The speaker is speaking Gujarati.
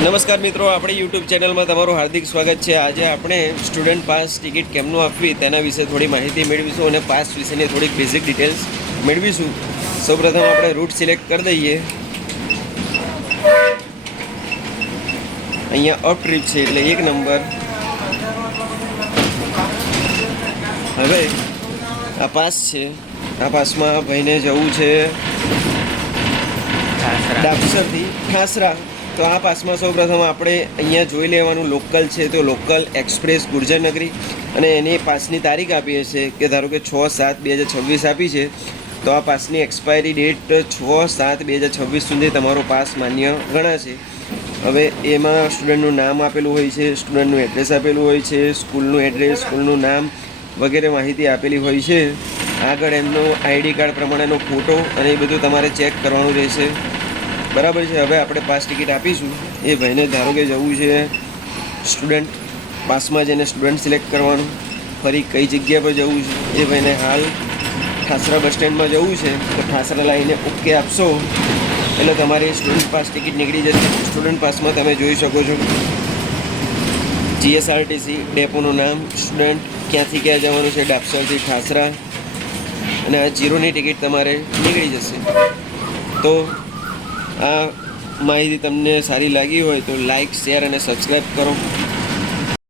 નમસ્કાર મિત્રો, આપણી યુટ્યુબ ચેનલમાં તમારું હાર્દિક સ્વાગત છે। આજે આપણે સ્ટુડન્ટ પાસ ટિકિટ કેમનું આપવી તેના વિશે થોડી માહિતી મેળવીશું અને પાસ વિશેની થોડીક બેઝિક ડિટેલ્સ મેળવીશું। સૌપ્રથમ આપણે રૂટ સિલેક્ટ કરી દઈએ। અહીંયા અપ ટ્રીપ છે એટલે 1 નંબર। હવે આ પાસ છે, આ પાસમાં ભાઈને જવું છે ડાબસરથી ઠાસરા। તો આ પાસમાં સૌપ્રથમ આપણે અહીંયા જોઈ લેવાનું લોકલ છે તો લોકલ એક્સપ્રેસ ગુર્જરનગરી અને એની પાસની તારીખ આપી છે કે ધારો કે 6/7/2026 આપી છે। તો આ પાસની એક્સપાયરી ડેટ 6/7/2026 સુધી તમારો પાસ માન્ય ગણાશે। હવે એમાં સ્ટુડન્ટનું નામ આપેલું હોય છે, સ્ટુડન્ટનું એડ્રેસ આપેલું હોય છે, સ્કૂલનું એડ્રેસ, સ્કૂલનું નામ વગેરે માહિતી આપેલી હોય છે। આગળ એમનો આઈડી કાર્ડ પ્રમાણેનો ફોટો અને એ બધું તમારે ચેક કરવાનું રહેશે, બરાબર છે। હવે આપણે પાસ ટિકિટ આપીશું। એ ભાઈને ધારો કે જવું છે સ્ટુડન્ટ પાસમાં જઈને સ્ટુડન્ટ સિલેક્ટ કરવાનું, ફરી કઈ જગ્યા પર જવું છે એ ભાઈને હાલ ઠાસરા બસ સ્ટેન્ડમાં જવું છે તો ઠાસરા લાઈને ઓકે આપશો એટલે તમારી સ્ટુડન્ટ પાસ ટિકિટ નીકળી જશે। સ્ટુડન્ટ પાસમાં તમે જોઈ શકો છો જીએસઆરટીસી ડેપોનું નામ, સ્ટુડન્ટ ક્યાંથી ક્યાં જવાનું છે, ડાબસરથી ઠાસરા, અને આ 0ની ટિકિટ તમારે નીકળી જશે। તો આ માહિતી તમને સારી લાગી હોય તો લાઈક, શેર અને સબસ્ક્રાઈબ કરો।